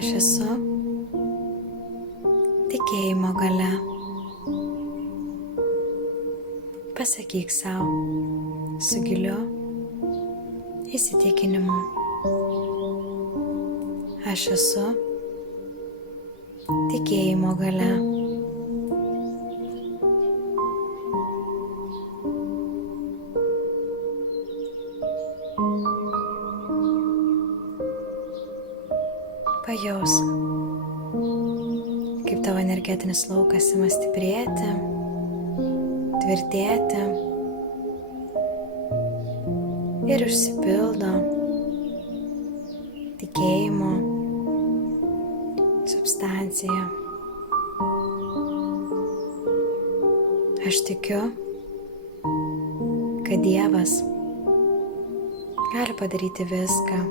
Aš esu tikėjimo galia. Pasakyk sau su giliu įsitikinimu. Aš esu tikėjimo galia. Pajausk, kaip tavo energetinis laukas ima stiprėti, tvirtėti ir užsipildo tikėjimo substancija. Aš tikiu, kad Dievas gali padaryti viską.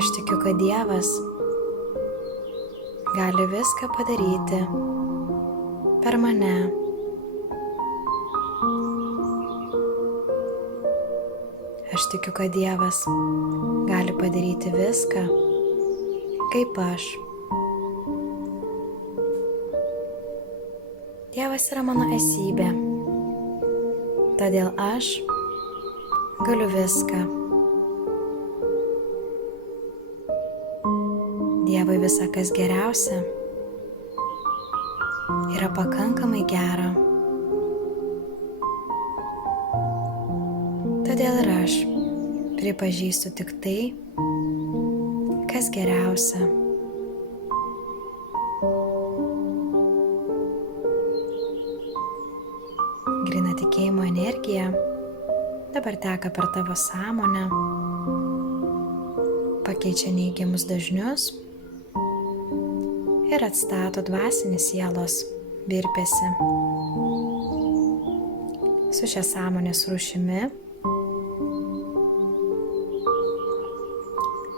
Aš tikiu, kad Dievas gali viską padaryti per mane. Aš tikiu, kad Dievas gali padaryti viską, kaip aš. Dievas yra mano esybė, todėl aš galiu viską. Dievui visa, kas geriausia, yra pakankamai gera. Todėl ir aš pripažįstu tik tai, kas geriausia. Gryna tikėjimo energija dabar teka per tavo sąmonę, pakeičia neigiamus dažnius ir atstato dvasinį sielos virpesį. Su šia sąmonės rūšimi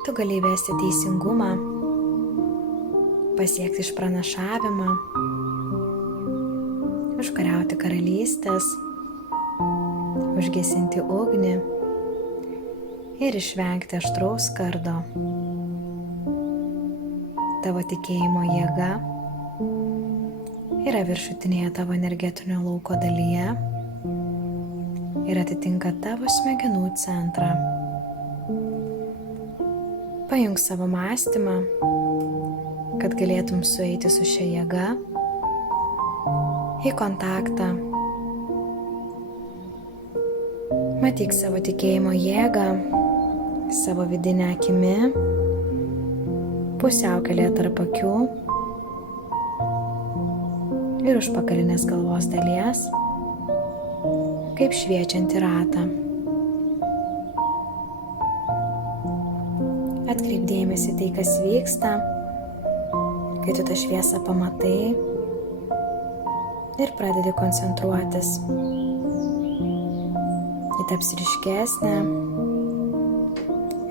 tu gali įvesti teisingumą, pasiekti išpranašavimą, užkariauti karalystės, užgesinti ugnį ir išvengti aštraus kardo. Tavo tikėjimo jėga yra viršutinėje tavo energetinio lauko dalyje ir atitinka tavo smegenų centrą. Pajunk savo mąstymą, kad galėtum sueiti su šia jėga į kontaktą. Matyk savo tikėjimo jėgą savo vidinę akimi, pusiaukelėje tarp akių ir užpakalinės galvos dalies, kaip šviečiantį ratą. Atkreip dėmesį tai, kas vyksta, kai tu tą šviesą pamatai ir pradedi koncentruotis. Ji taps ryškesnė,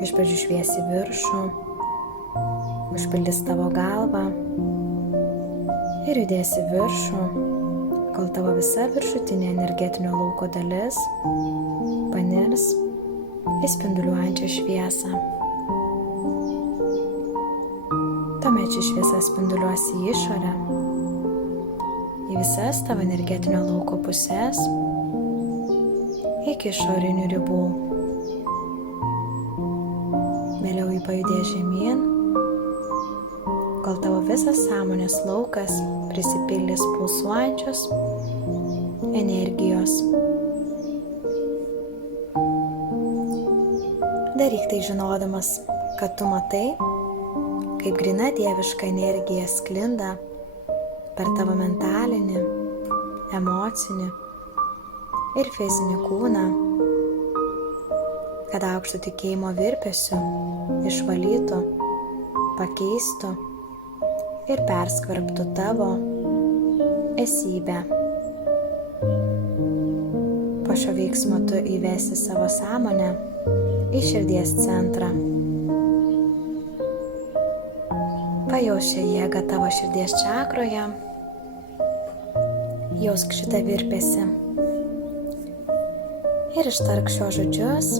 iš pradžių šviesi viršų, užpildys tavo galvą ir judėsi viršų, kol tavo visa viršutinė energetinio lauko dalis panirs į spinduliuojančią šviesą. Tuomet ši šviesa spinduliuos į išorę, į visas tavo energetinio lauko puses, iki išorinių ribų. Vėliau ji pajudės žemyn, kol tavo visas sąmonės laukas prisipildys pulsuojančios energijos. Daryk tai žinodamas, kad tu matai, kaip gryna dieviška energija sklinda per tavo mentalinį, emocinį ir fizinį kūną, kad aukšto tikėjimo virpesiu išvalytų, pakeistų ir perskverbtų tavo esybę. Po šio veiksmo tu įvesi savo sąmonę į širdies centrą. Pajaus šią jėgą tavo širdies čakroje, jausk šitą virpesį ir ištark šios žodžius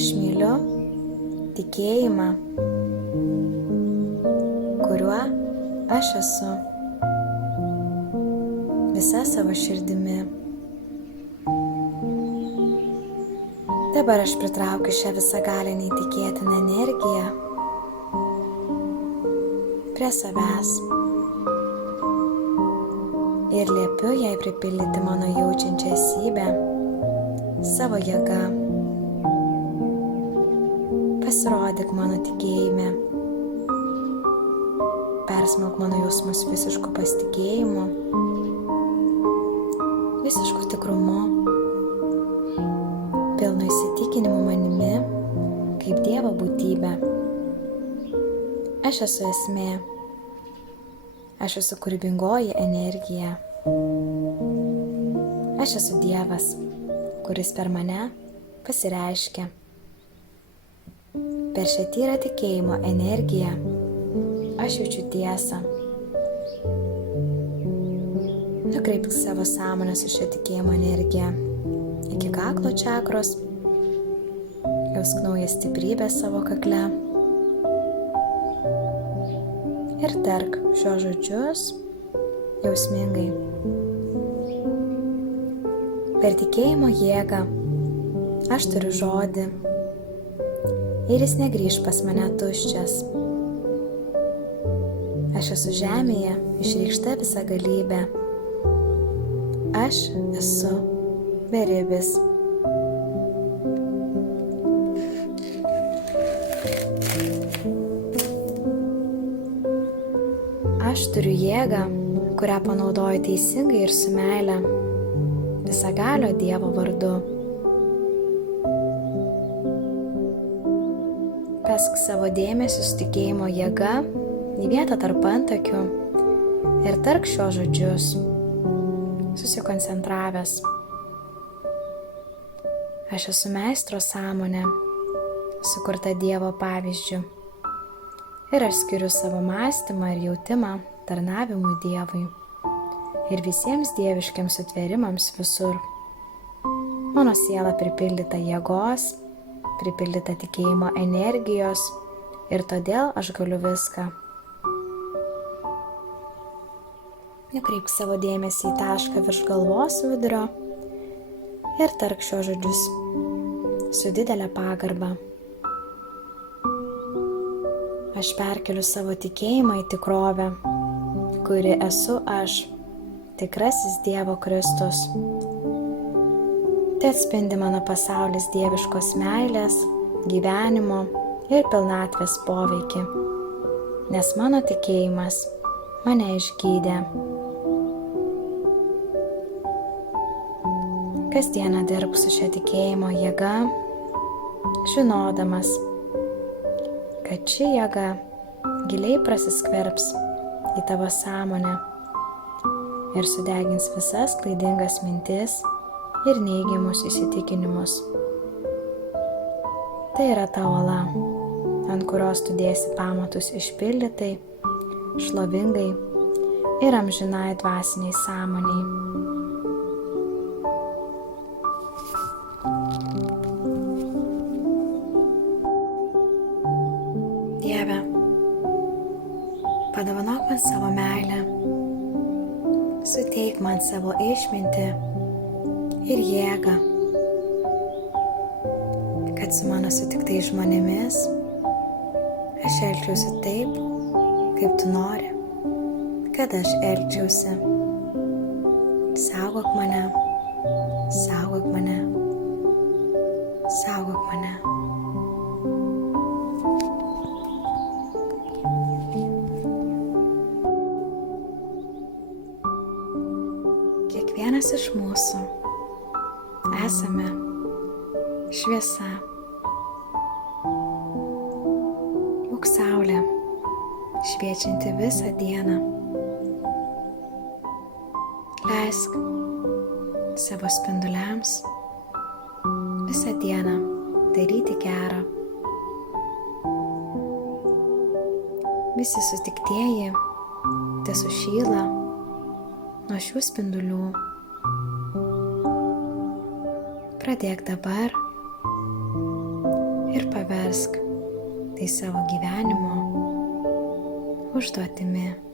Aš myliu tikėjimą, kuriuo aš esu visa savo širdimi. Dabar aš pritraukiu šią visagalę neįtikėtiną energiją prie savęs ir liepiu jai pripildyti mano jaučiančią esybę savo jėga. Pasirodyk mano tikėjime, persmelk mano jausmus visišku pasitikėjimu, visišku tikrumu, pilnu įsitikinimu manimi kaip Dievo būtybė. Aš esu esmė, aš esu kūrybingoji energija. Aš esu Dievas, kuris per mane pasireiškia. Per šią tyrą tikėjimo energiją aš jaučiu tiesą. Nukreipk savo sąmonę su šia tikėjimo energija iki kaklo čakros, jausk naują stiprybę savo kakle ir tark šios žodžius jausmingai. Per tikėjimo jėgą aš turiu žodį ir jis negrįš pas mane tuščias. Aš esu žemėje išreikšta visagalybė. Aš esu beribis. Aš turiu jėgą, kurią panaudoju teisingai ir su meile, visagalio Dievo vardu. Pesk savo dėmesį su tikėjimo jėga į vietą tarp antakių ir tark šios žodžius, susikoncentravęs. Aš esu meistro sąmonė, sukurta Dievo pavyzdžiu, ir aš skiriu savo mąstymą ir jautimą tarnavimui Dievui ir visiems dieviškiams sutvėrimams visur. Mano siela pripildyta jėgos, pripildyta tikėjimo energijos ir todėl aš galiu viską. Nukreipk savo dėmesį į tašką virš galvos vidurio ir tark šios žodžius su didelė pagarba. Aš perkeliu savo tikėjimą į tikrovę, kuri esu aš, tikrasis Dievo Kristus. Tai atspindi mano pasaulis dieviškos meilės, gyvenimo ir pilnatvės poveikį, nes mano tikėjimas mane išgydė. Kasdieną dirbk su šia tikėjimo jėga, žinodamas, kad ši jėga giliai prasiskverbs į tavo sąmonę ir sudegins visas klaidingas mintis ir neigiamus įsitikinimus. Tai yra ta uola, ant kurios tu dėsi pamatus išpildytai, šlovingai ir amžinai dvasiniai sąmoniai. Dieve, padovanok man savo meilę, suteik man savo išmintį ir jėgą, kad su mano sutiktais žmonėmis aš elgčiausi taip, kaip tu nori, kad aš elgčiausi. Saugok mane, saugok mane, saugok mane. Kiekvienas iš mūsų esame šviesa. Juk saulė šviečianti visą dieną. Leisk savo spinduliams visą dieną daryti gerą. Visi sutiktieji tesušyla nuo šių spindulių. Pradėk dabar tai savo gyvenimo užduotimi.